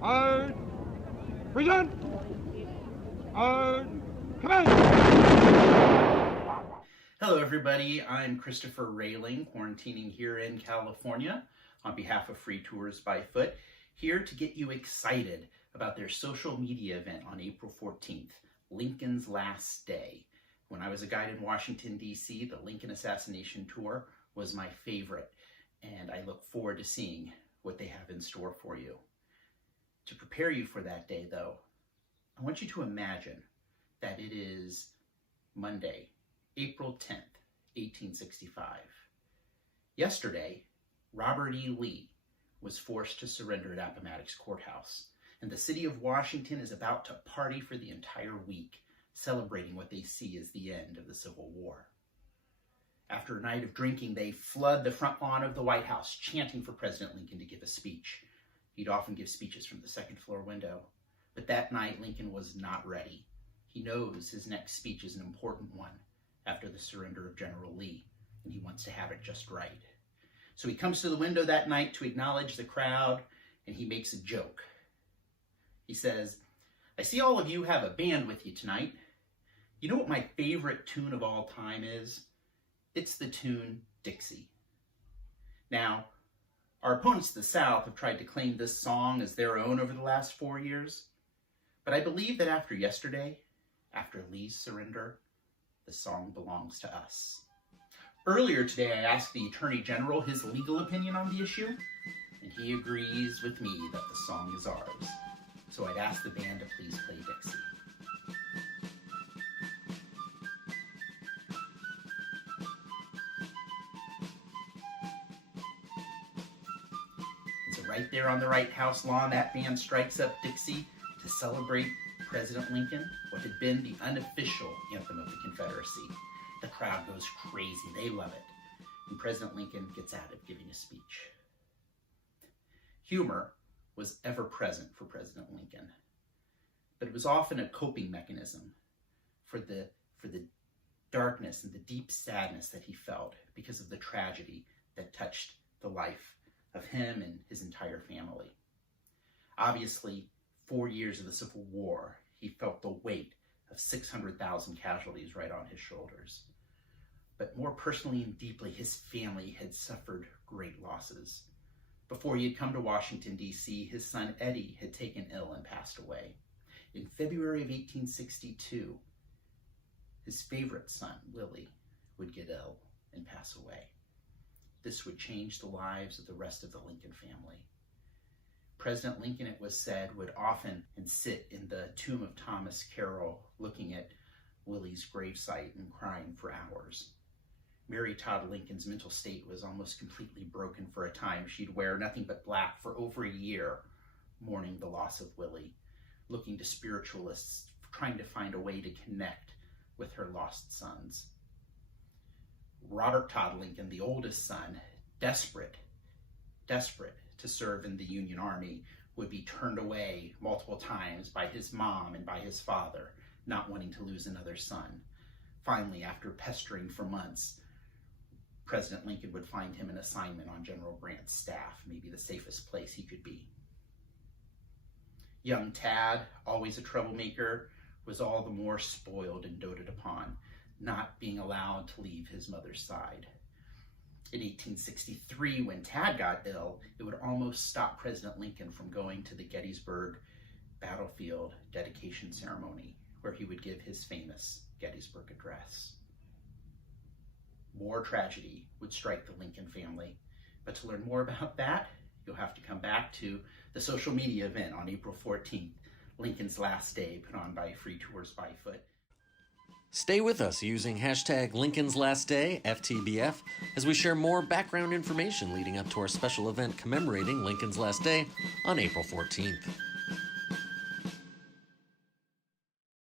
I present. Command. Hello, everybody. I'm Christopher Railing, quarantining here in California on behalf of Free Tours by Foot, here to get you excited about their social media event on April 14th, Lincoln's Last Day. When I was a guide in Washington, D.C., the Lincoln Assassination tour was my favorite, and I look forward to seeing what they have in store for you. To prepare you for that day, though, I want you to imagine that it is Monday, April 10th, 1865. Yesterday, Robert E. Lee was forced to surrender at Appomattox Courthouse, and the city of Washington is about to party for the entire week, celebrating what they see as the end of the Civil War. After a night of drinking, they flood the front lawn of the White House, chanting for President Lincoln to give a speech. He'd often give speeches from the second floor window, but that night Lincoln was not ready. He knows his next speech is an important one after the surrender of General Lee, and he wants to have it just right. So he comes to the window that night to acknowledge the crowd, and he makes a joke. He says, "I see all of you have a band with you tonight. You know what my favorite tune of all time is? It's the tune Dixie." Now, our opponents to the South have tried to claim this song as their own over the last 4 years, but I believe that after yesterday, after Lee's surrender, the song belongs to us. Earlier today, I asked the Attorney General his legal opinion on the issue, and he agrees with me that the song is ours. So I'd ask the band to please play Dixie. And so right there on the White House lawn, that band strikes up Dixie to celebrate President Lincoln, what had been the unofficial anthem of the Confederacy. The crowd goes crazy. They love it. And President Lincoln gets out of giving a speech. Humor was ever present for President Lincoln, but it was often a coping mechanism for the darkness and the deep sadness that he felt because of the tragedy that touched the life of him and his entire family. Obviously, 4 years of the Civil War, he felt the weight of 600,000 casualties right on his shoulders. But more personally and deeply, his family had suffered great losses. Before he had come to Washington, D.C., his son Eddie had taken ill and passed away. In February of 1862, his favorite son, Willie, would get ill and pass away. This would change the lives of the rest of the Lincoln family. President Lincoln, it was said, would often sit in the tomb of Thomas Carroll looking at Willie's gravesite and crying for hours. Mary Todd Lincoln's mental state was almost completely broken for a time. She'd wear nothing but black for over a year, mourning the loss of Willie, looking to spiritualists, trying to find a way to connect with her lost sons. Robert Todd Lincoln, the oldest son, desperate to serve in the Union Army, would be turned away multiple times by his mom and by his father, not wanting to lose another son. Finally, after pestering for months, President Lincoln would find him an assignment on General Grant's staff, maybe the safest place he could be. Young Tad, always a troublemaker, was all the more spoiled and doted upon, not being allowed to leave his mother's side. In 1863, when Tad got ill, it would almost stop President Lincoln from going to the Gettysburg battlefield dedication ceremony, where he would give his famous Gettysburg Address. More tragedy would strike the Lincoln family, but to learn more about that, you'll have to come back to the social media event on April 14th, Lincoln's Last Day, put on by Free Tours by Foot. Stay with us using hashtag Lincoln's Last Day, FTBF, as we share more background information leading up to our special event commemorating Lincoln's Last Day on April 14th.